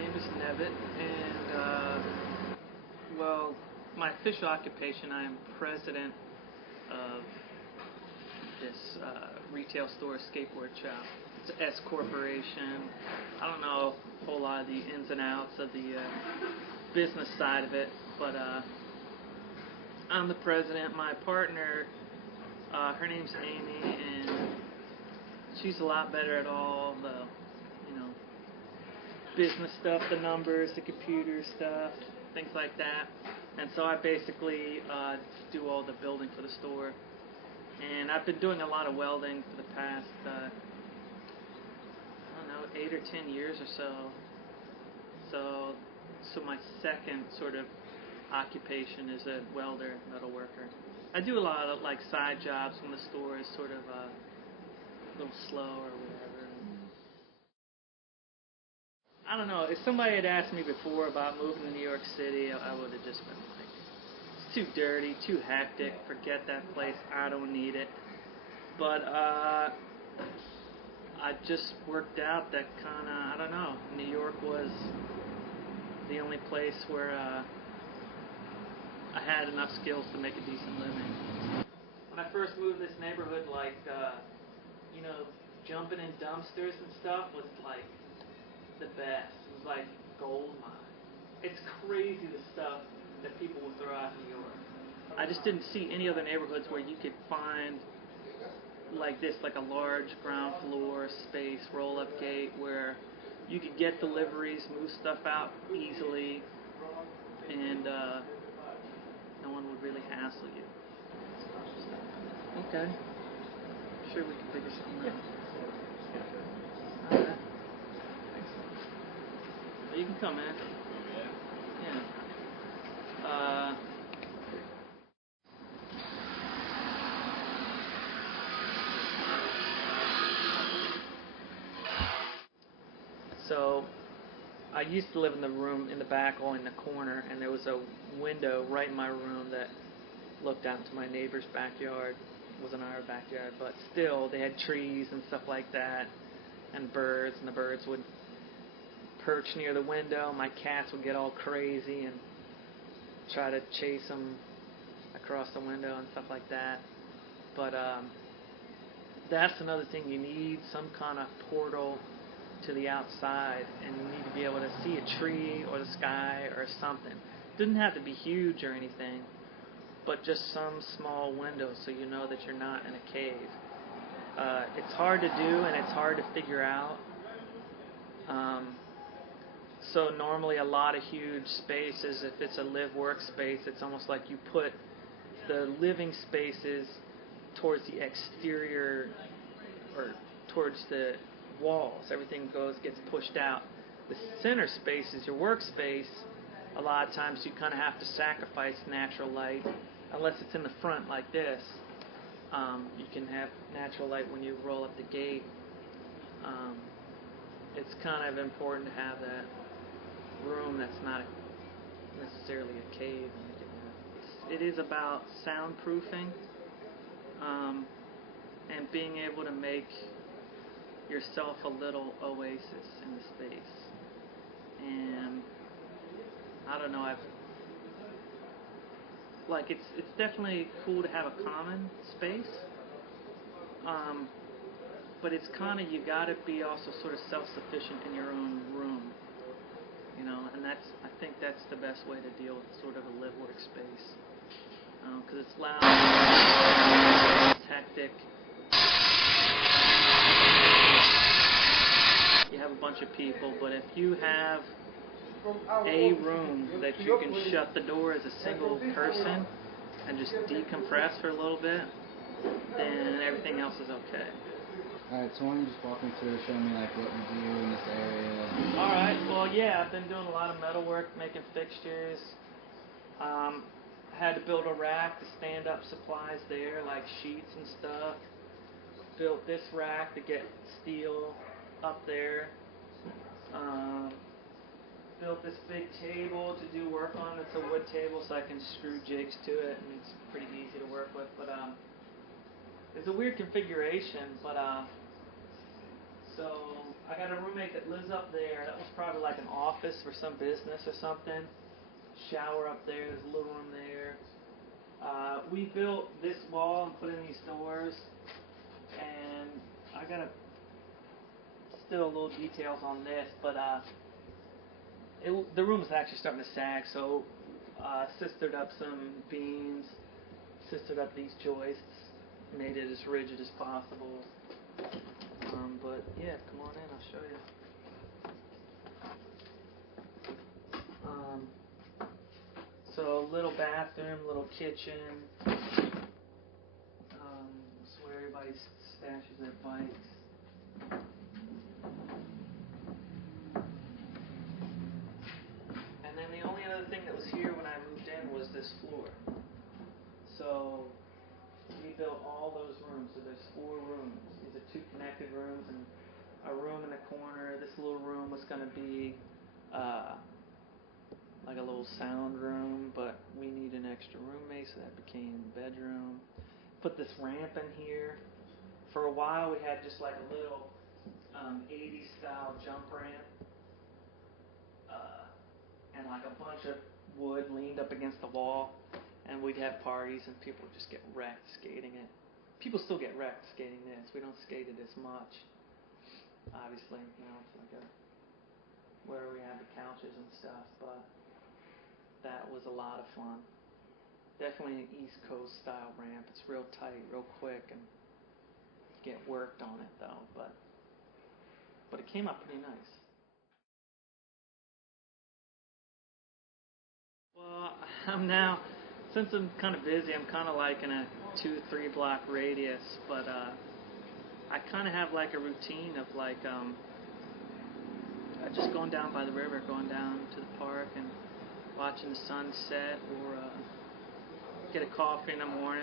name is Nevitt, and well, my official occupation, I am president of this retail store skateboard shop. It's an S corporation. I don't know a whole lot of the ins and outs of the business side of it, but I'm the president. My partner, her name's Amy, and she's a lot better at all the, business stuff, the numbers, the computer stuff, things like that. And so I basically do all the building for the store. And I've been doing a lot of welding for the past, 8 or 10 years or so. So my second sort of occupation is a welder, metal worker. I do a lot of like side jobs when the store is sort of a little slow or whatever. I don't know, if somebody had asked me before about moving to New York City, I would have just been like, it's too dirty, too hectic, forget that place, I don't need it. But I just worked out that I don't know, New York was the only place where I had enough skills to make a decent living. When I first moved to this neighborhood, like, jumping in dumpsters and stuff was like the best. It was like gold mine. It's crazy the stuff that people will throw out in New York. I just didn't see any other neighborhoods where you could find like this, like a large ground floor space, roll-up gate where you could get deliveries, move stuff out easily, and no one would really hassle you. Okay. I'm sure we can figure something out. Alright. Well, you can come in. Yeah. So, I used to live in the room in the back or in the corner, and there was a window right in my room that looked out into my neighbor's backyard. It wasn't our backyard, but still, they had trees and stuff like that, and birds, and the birds would perch near the window. My cats would get all crazy and try to chase them across the window and stuff like that. But that's another thing, you need some kind of portal to the outside, and you need to be able to see a tree or the sky or something. It doesn't have to be huge or anything, but just some small window so you know that you're not in a cave. It's hard to do and it's hard to figure out. So normally a lot of huge spaces, if it's a live-work space, it's almost like you put the living spaces towards the exterior or towards the walls. Everything gets pushed out. The center space is your workspace. A lot of times you kind of have to sacrifice natural light, unless it's in the front like this. You can have natural light when you roll up the gate. It's kind of important to have that room that's not necessarily a cave. It is about soundproofing and being able to make yourself a little oasis in the space. And I don't know, it's definitely cool to have a common space, but it's kind of, you gotta be also sort of self-sufficient in your own room, and I think that's the best way to deal with sort of a live-work space, because it's loud, it's hectic. You have a bunch of people, but if you have a room that you can shut the door as a single person and just decompress for a little bit, then everything else is okay. Alright, so why don't you just walk me through, show me like what you do in this area? Alright, well yeah, I've been doing a lot of metal work, making fixtures. Had to build a rack to stand up supplies there, like sheets and stuff. Built this rack to get steel up there. Built this big table to do work on. It's a wood table, so I can screw jigs to it, and it's pretty easy to work with. But it's a weird configuration. But so I got got a roommate that lives up there. That was probably like an office for some business or something. Shower up there. There's a little room there. We built this wall and put in these doors, and I got still little details on this, but the room was actually starting to sag, so sistered up some beams, sistered up these joists, made it as rigid as possible. But yeah, come on in, I'll show you. So little bathroom, little kitchen. That's where everybody stashes their bikes. And then the only other thing that was here when I moved in was this floor. So we built all those rooms. So there's 4 rooms. These are 2 connected rooms and a room in the corner. This little room was going to be like a little sound room, but we need an extra roommate, so that became the bedroom. Put this ramp in here. For a while we had just like a little 80s style jump ramp and like a bunch of wood leaned up against the wall, and we'd have parties and people would just get wrecked skating it. People still get wrecked skating this. We don't skate it as much, obviously, you know, it's like where we have the couches and stuff, but that was a lot of fun. Definitely an East Coast style ramp. It's real tight, real quick, and get worked on it though, but it came out pretty nice. Well, I'm now, since I'm kind of busy, I'm kind of like in a 2-3 block radius, but I kind of have like a routine of like just going down by the river, going down to the park and watching the sunset, or get a coffee in the morning.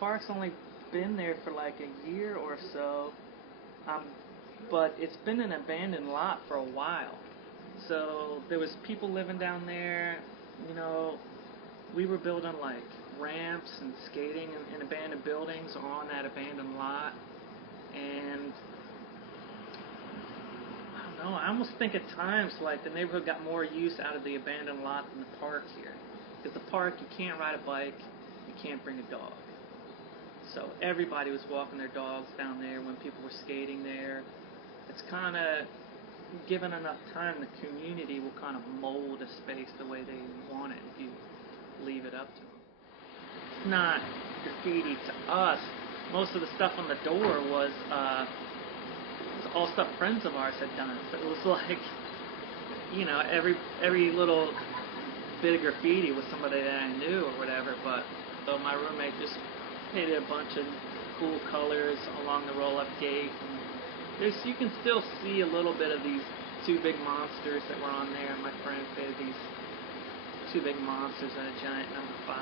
Park's only been there for like a year or so, but it's been an abandoned lot for a while. So there was people living down there, you know, we were building like ramps and skating in abandoned buildings on that abandoned lot, and I don't know, I almost think at times like the neighborhood got more use out of the abandoned lot than the park here. Because the park, you can't ride a bike, you can't bring a dog. So everybody was walking their dogs down there when people were skating there. It's kind of, given enough time, the community will kind of mold a space the way they want it if you leave it up to them. It's not graffiti to us. Most of the stuff on the door was all stuff friends of ours had done. So it was like, you know, every little bit of graffiti was somebody that I knew or whatever. But so my roommate just painted a bunch of cool colors along the roll-up gate. And you can still see a little bit of these 2 big monsters that were on there. My friend painted these 2 big monsters and a giant number 5.